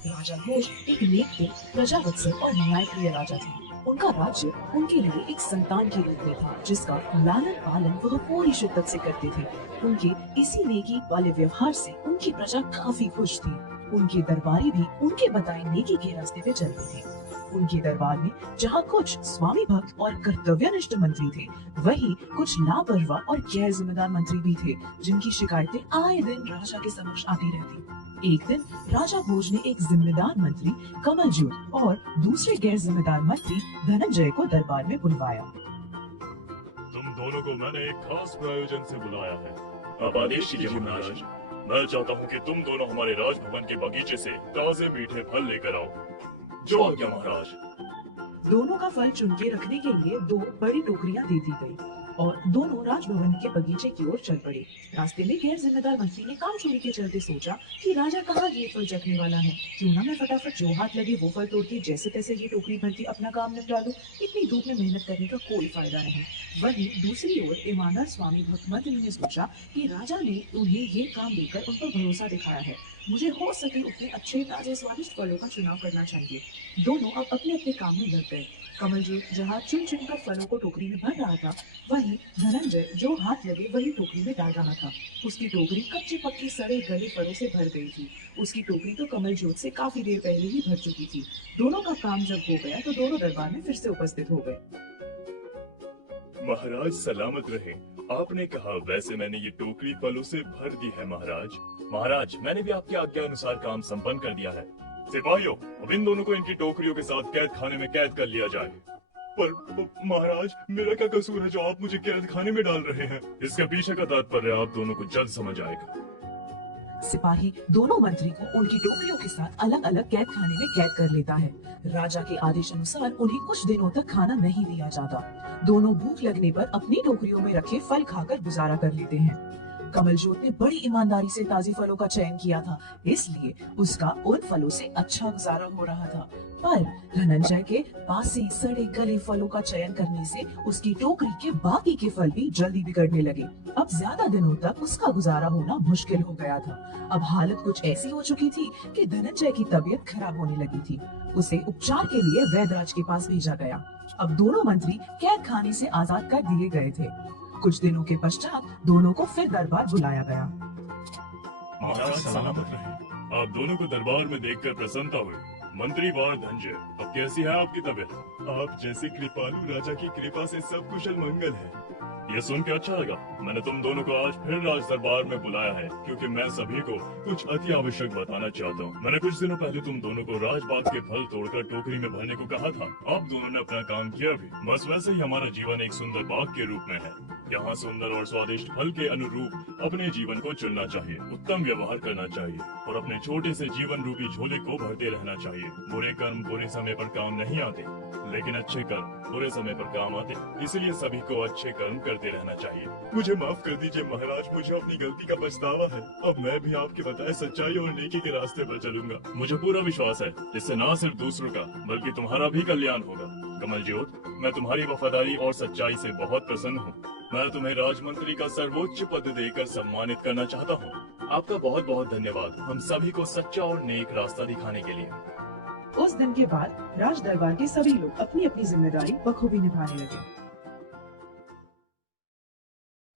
राजा घोष एक नेक प्रजावत्सल और न्यायप्रिय राजा थे। उनका राज्य उनके लिए एक संतान के रूप में था, जिसका लालन पालन वह पूरी शिद्दत से करते थे। उनके इसी नेकी वाले व्यवहार से उनकी प्रजा काफी खुश थी। उनके दरबारी भी उनके बताए नेकी के रास्ते पे चलते थे। उनके दरबार में जहाँ कुछ स्वामी भक्त और कर्तव्यनिष्ठ मंत्री थे, वहीं कुछ लापरवाह और गैर जिम्मेदार मंत्री भी थे, जिनकी शिकायतें आए दिन राजा के समक्ष आती रहती। एक दिन राजा भोज ने एक जिम्मेदार मंत्री कमलजोत और दूसरे गैर जिम्मेदार मंत्री धनंजय को दरबार में बुलवाया। तुम दोनों को मैंने एक खास प्रयोजन से बुलाया है। आप आदेश कीजिए महाराज। मैं चाहता हूँ कि तुम दोनों हमारे राजभवन के बगीचे से ताजे मीठे फल लेकर आओ। जो आज्ञा महाराज। दोनों का फल चुन के रखने के लिए 2 बड़ी टोकरियां दे दी गई और दोनों राजभवन के बगीचे की ओर चल पड़े। रास्ते में गैर जिम्मेदार मंत्री ने काम चोरी के चलते सोचा कि राजा कहाँ ये फल चखने वाला है, क्यों ना मैं फटाफट जो हाथ लगे वो फल तोड़ के जैसे तैसे ये टोकरी भर के अपना काम निपटा लूं। इतनी धूप में मेहनत करने का कोई फायदा नहीं। वहीं दूसरी ओर ईमानदार स्वामी भक्त मंत्री ने सोचा कि राजा ने उन्हें ये काम देकर उन पर भरोसा दिखाया है, मुझे हो सके उतने अच्छे ताजे स्वादिष्ट फलों का चुनाव करना चाहिए। दोनों अब अपने अपने काम में लग गए। कमलजोत जहाँ चुन चुन कर फलों को टोकरी में भर रहा था, वहीं धनंजय जो हाथ लगे वही टोकरी में डाल रहा था। उसकी टोकरी कच्चे पक्के सड़े गले फलों से भर गई थी। उसकी टोकरी तो कमलजोत से काफी देर पहले ही भर चुकी थी। दोनों का काम जब हो गया तो दोनों दरबार में फिर से उपस्थित हो गए। महाराज सलामत रहे। आपने कहा वैसे मैंने ये टोकरी फलों से भर दी है महाराज। महाराज मैंने भी आपकी आज्ञा अनुसार काम संपन्न कर दिया है। सिपाहियों, अब इन दोनों को इनकी टोकरियों के साथ कैद खाने में कैद कर लिया जाए। पर महाराज मेरा क्या कसूर है जो आप मुझे कैद खाने में डाल रहे हैं? इसके पीछे का तात्पर्य आप दोनों को जल्द समझ आएगा। सिपाही दोनों मंत्री को उनकी टोकरियों के साथ अलग अलग कैद खाने में कैद कर लेता है। राजा के आदेश अनुसार उन्हें कुछ दिनों तक खाना नहीं दिया जाता। दोनों भूख लगने पर अपनी टोकरियों में रखे फल खाकर गुजारा कर लेते हैं। कमलजोत ने बड़ी ईमानदारी से ताजे फलों का चयन किया था, इसलिए उसका उन फलों से अच्छा गुजारा हो रहा था। पर धनंजय के बासी सड़े गले फलों का चयन करने से उसकी टोकरी के बाकी के फल भी जल्दी बिगड़ने लगे। अब ज्यादा दिनों तक उसका गुजारा होना मुश्किल हो गया था। अब हालत कुछ ऐसी हो चुकी थी कि धनंजय की तबीयत खराब होने लगी थी। उसे उपचार के लिए वैद्यराज के पास भेजा गया। अब दोनों मंत्री कैद खाने से आजाद कर दिए गए थे। कुछ दिनों के पश्चात दोनों को फिर दरबार बुलाया गया। महाराज सलामत रहे। आप दोनों को दरबार में देखकर प्रसन्नता हुई। मंत्री वार धनंजय, अब कैसी है आपकी तबीयत? आप जैसे कृपालु राजा की कृपा से सब कुशल मंगल है। ये सुन के अच्छा लगा। मैंने तुम दोनों को आज फिर राज दरबार में बुलाया है क्योंकि मैं सभी को कुछ अति आवश्यक बताना चाहता हूँ। मैंने कुछ दिनों पहले तुम दोनों को राजबाग के फल तोड़कर टोकरी में भरने को कहा था। आप दोनों ने अपना काम किया भी। बस वैसे ही हमारा जीवन एक सुंदर बाग के रूप में है। यहाँ सुंदर और स्वादिष्ट फल के अनुरूप अपने जीवन को चुनना चाहिए, उत्तम व्यवहार करना चाहिए और अपने छोटे से जीवन रूपी झोले को भरते रहना चाहिए। बुरे कर्म बुरे समय पर काम नहीं आते, लेकिन अच्छे कर्म बुरे समय पर काम आते। इसलिए सभी को अच्छे कर्म करते रहना चाहिए। मुझे माफ कर दीजिए महाराज, मुझे अपनी गलती का पछतावा है। अब मैं भी आपके बताए सच्चाई और नेकी के रास्ते पर चलूंगा। मुझे पूरा विश्वास है इससे न सिर्फ दूसरों का बल्कि तुम्हारा भी कल्याण होगा। कमलजोत, मैं तुम्हारी वफादारी और सच्चाई से बहुत प्रसन्न हूँ। मैं तुम्हें राजमंत्री का सर्वोच्च पद देकर सम्मानित करना चाहता हूँ। आपका बहुत बहुत धन्यवाद हम सभी को सच्चा और नेक रास्ता दिखाने के लिए। उस दिन के बाद राज दरबार के सभी लोग अपनी अपनी जिम्मेदारी बखूबी निभाने लगे।